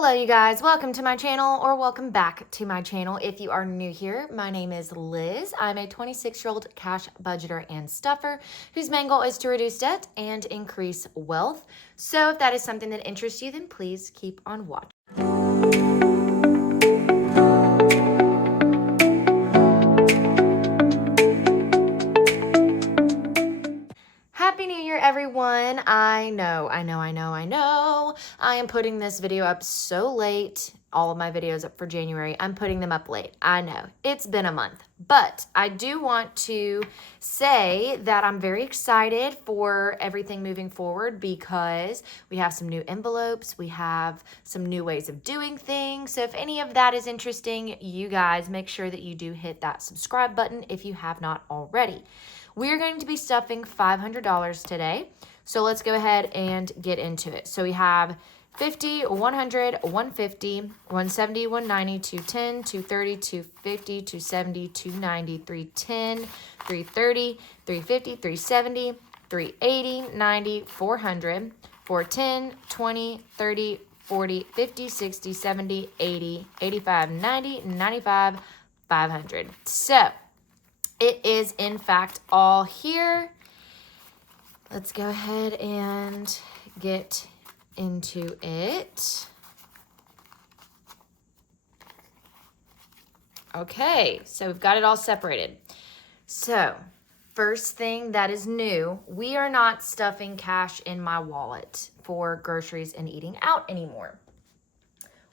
Hello you guys, welcome to my channel or welcome back to my channel. If you are new here, my name is Liz. I'm a 26-year-old cash budgeter and stuffer whose main goal is to reduce debt and increase wealth. So if that is something that interests you, then please keep on watching. Happy New Year, everyone. I know. I am putting this video up so late. All of my videos up for January. I'm putting them up late. I know. It's been a month. But I do want to say that I'm very excited for everything moving forward because we have some new envelopes. We have some new ways of doing things. So if any of that is interesting, you guys make sure that you do hit that subscribe button if you have not already. We're going to be stuffing $500 today. So let's go ahead and get into it. So we have 50, 100, 150, 170, 190, 210, 230, 250, 270, 290, 310, 330, 350, 370, 380, 90, 400, 410, 20, 30, 40, 50, 60, 70, 80, 85, 90, 95, 500. So it is, in fact, all here. Let's go ahead and get into it. Okay, so we've got it all separated. So, first thing that is new, we are not stuffing cash in my wallet for groceries and eating out anymore.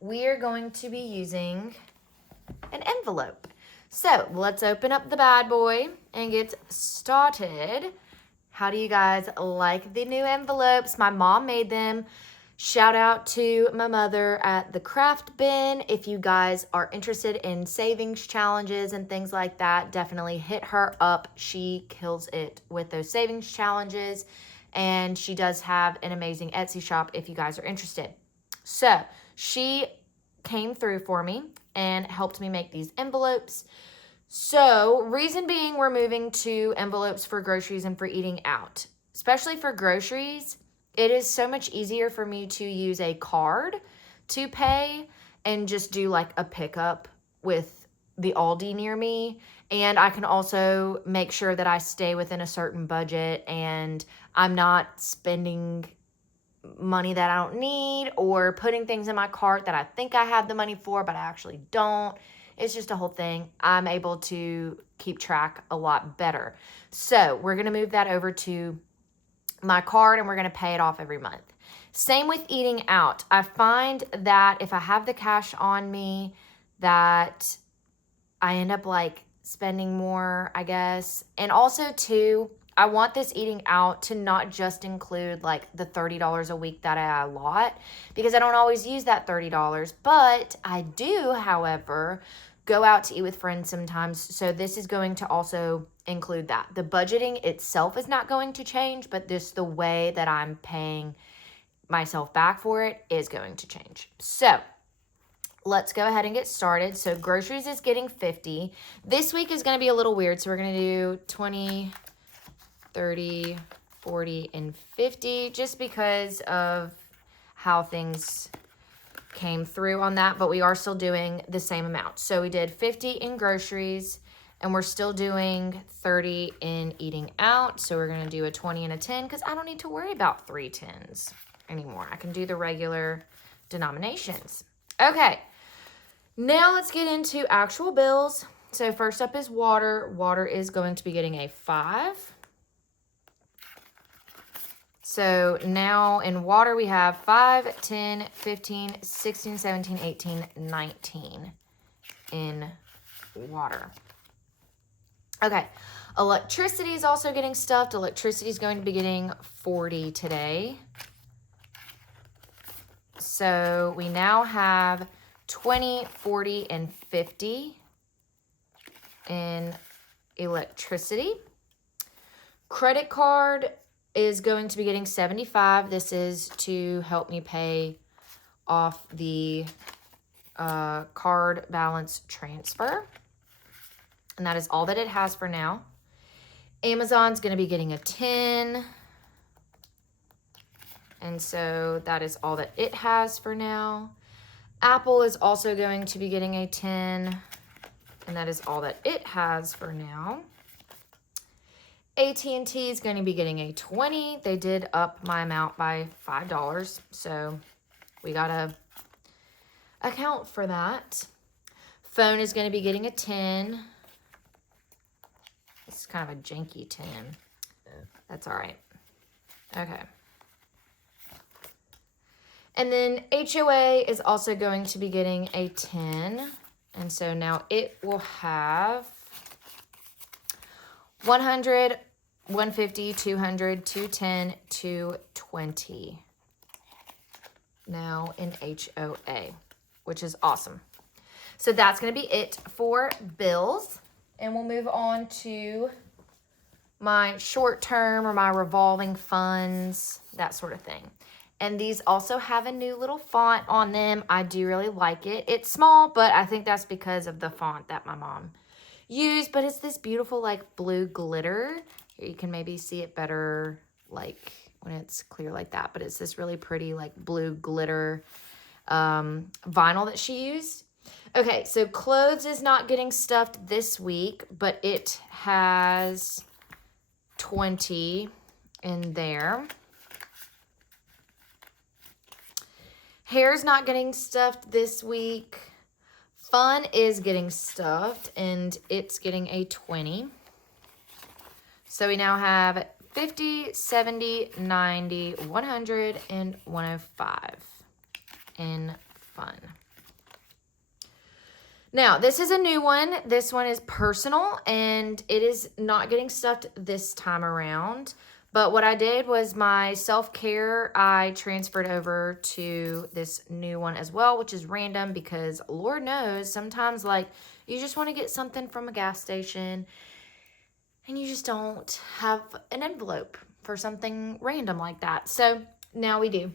We are going to be using an envelope. So let's open up the bad boy and get started. How do you guys like the new envelopes? My mom made them. Shout out to my mother at the craft bin. If you guys are interested in savings challenges and things like that, definitely hit her up. She kills it with those savings challenges. And she does have an amazing Etsy shop if you guys are interested. So she came through for me and helped me make these envelopes. So, reason being, we're moving to envelopes for groceries and for eating out. Especially for groceries, it is so much easier for me to use a card to pay and just do like a pickup with the Aldi near me. And I can also make sure that I stay within a certain budget and I'm not spending money that I don't need or putting things in my cart that I think I have the money for, but I actually don't. It's just a whole thing. I'm able to keep track a lot better. So we're going to move that over to my card and we're going to pay it off every month. Same with eating out. I find that if I have the cash on me that I end up like spending more, I guess. And also too, I want this eating out to not just include like the $30 a week that I allot because I don't always use that $30, but I do, however, go out to eat with friends sometimes. So this is going to also include that. The budgeting itself is not going to change, but the way that I'm paying myself back for it is going to change. So let's go ahead and get started. So groceries is getting 50. This week is going to be a little weird. So we're going to do 20, 30, 40, and 50 just because of how things came through on that, but we are still doing the same amount. So we did 50 in groceries and we're still doing 30 in eating out. So we're going to do a 20 and a 10 because I don't need to worry about 3 10s anymore. I can do the regular denominations. Okay, now let's get into actual bills. So first up is water. Water is going to be getting a 5. So now in water, we have 5, 10, 15, 16, 17, 18, 19 in water. Okay, electricity is also getting stuffed. Electricity is going to be getting 40 today. So we now have 20, 40, and 50 in electricity. Credit card is going to be getting 75. This is to help me pay off the card balance transfer. And that is all that it has for now. Amazon's going to be getting a 10. And so that is all that it has for now. Apple is also going to be getting a 10, and that is all that it has for now. AT&T is going to be getting a 20. They did up my amount by $5, so we got to account for that. Phone is going to be getting a 10. It's kind of a janky 10. That's all right. Okay. And then HOA is also going to be getting a 10. And so now it will have 100, 150, 200, 210, 220 now in HOA, which is awesome. So that's going to be it for bills. And we'll move on to my short-term or my revolving funds, that sort of thing. And these also have a new little font on them. I do really like it. It's small, but I think that's because of the font that my mom used. But it's this beautiful, like, blue glitter. Here you can maybe see it better, like, when it's clear like that. But it's this really pretty, like, blue glitter vinyl that she used. Okay, so clothes is not getting stuffed this week, but it has 20 in there. Hair's not getting stuffed this week. Fun is getting stuffed, and it's getting a 20. So we now have 50, 70, 90, 100, and 105 in fun. Now, this is a new one. This one is personal, and it is not getting stuffed this time around. But what I did was my self-care, I transferred over to this new one as well, which is random because Lord knows sometimes, like, you just want to get something from a gas station and you just don't have an envelope for something random like that. So now we do.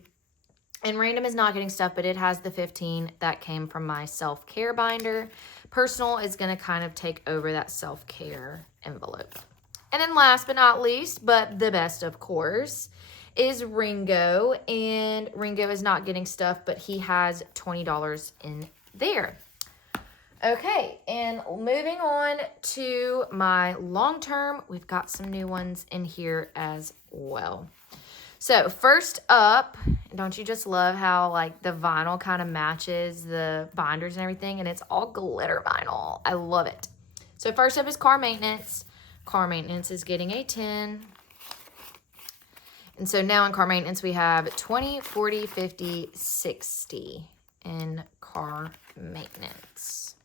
And random is not getting stuff, but it has the 15 that came from my self-care binder. Personal is going to kind of take over that self-care envelope. And then last but not least, but the best, of course, is Ringo. And Ringo is not getting stuff, but he has $20 in there. Okay, and moving on to my long-term, we've got some new ones in here as well. So first up, don't you just love how, like, the vinyl kind of matches the binders and everything, and it's all glitter vinyl. I love it. So first up is car maintenance. Car maintenance is getting a 10. And so now in car maintenance, we have 20, 40, 50, 60 in car maintenance.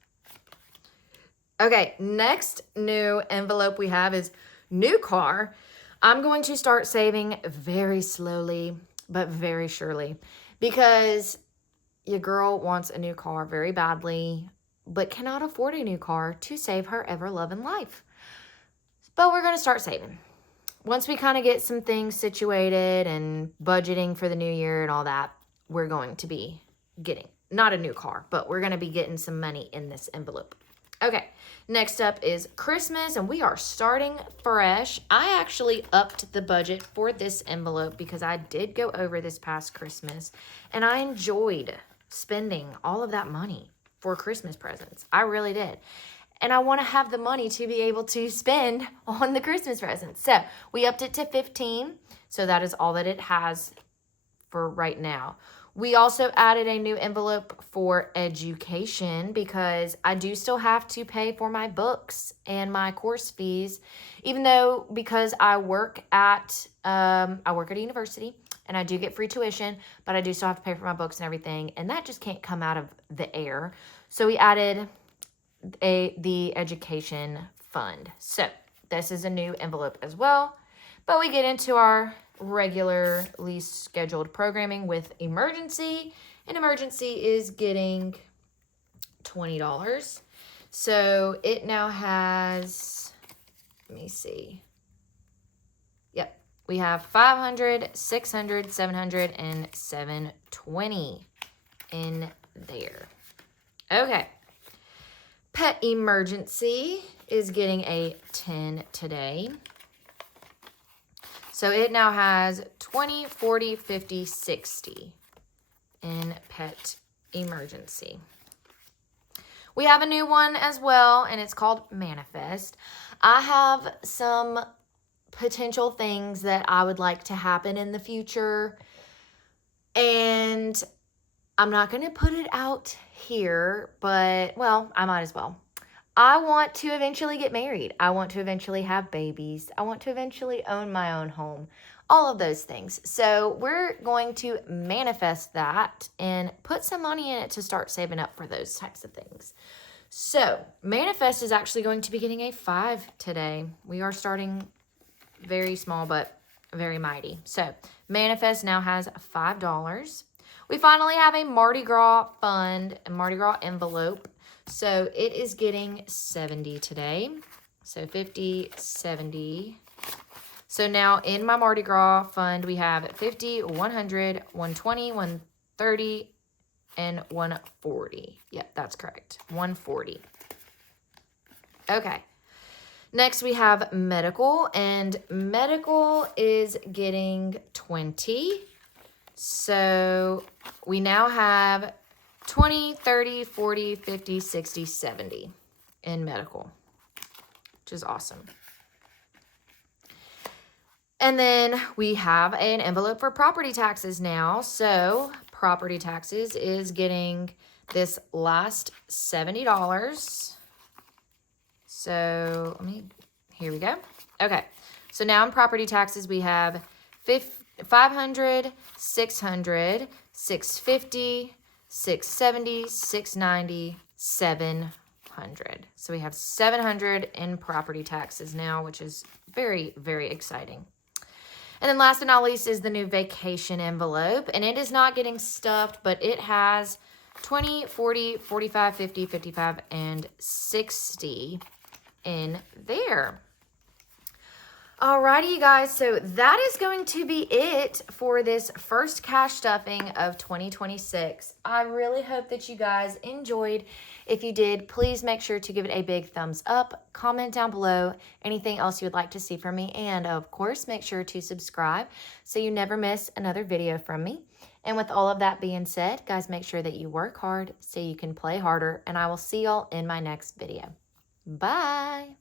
Okay, next new envelope we have is new car. I'm going to start saving very slowly, but very surely, because your girl wants a new car very badly, but cannot afford a new car to save her ever-loving life. But we're going to start saving. Once we kind of get some things situated and budgeting for the new year and all that, we're going to be getting, not a new car, but we're going to be getting some money in this envelope. Okay, next up is Christmas, and we are starting fresh. I actually upped the budget for this envelope because I did go over this past Christmas, and I enjoyed spending all of that money for Christmas presents. I really did. And I want to have the money to be able to spend on the Christmas presents. So we upped it to 15. So that is all that it has for right now. We also added a new envelope for education because I do still have to pay for my books and my course fees, even though because I work at a university and I do get free tuition, but I do still have to pay for my books and everything, and that just can't come out of the air. So we added the education fund. So this is a new envelope as well, but we get into our regularly scheduled programming with emergency, and emergency is getting $20. So it now has, let me see. Yep. We have 500, 600, 700, and 720 in there. Okay. Pet emergency is getting a 10 today. So it now has 20, 40, 50, 60 in pet emergency. We have a new one as well, and it's called Manifest. I have some potential things that I would like to happen in the future, and I'm not going to put it out here, but, well, I might as well. I want to eventually get married. I want to eventually have babies. I want to eventually own my own home. All of those things. So we're going to manifest that and put some money in it to start saving up for those types of things. So Manifest is actually going to be getting a 5 today. We are starting very small, but very mighty. So Manifest now has $5. We finally have a Mardi Gras fund, a Mardi Gras envelope. So it is getting 70 today. So 50, 70. So now in my Mardi Gras fund, we have 50, 100, 120, 130, and 140. Yep, that's correct. 140. Okay. Next, we have medical, and medical is getting 20. So we now have 20, 30, 40, 50, 60, 70 in medical, which is awesome. And then we have an envelope for property taxes now. So property taxes is getting this last $70. So here we go. Okay. So now in property taxes, we have 500, 600, 650, 670, 690, 700. So we have 700 in property taxes now, which is very, very exciting. And then last but not least is the new vacation envelope. And it is not getting stuffed, but it has 20, 40, 45, 50, 55, and 60 in there. Alrighty, you guys. So that is going to be it for this first cash stuffing of 2026. I really hope that you guys enjoyed. If you did, please make sure to give it a big thumbs up. Comment down below anything else you would like to see from me. And of course, make sure to subscribe so you never miss another video from me. And with all of that being said, guys, make sure that you work hard so you can play harder. And I will see y'all in my next video. Bye.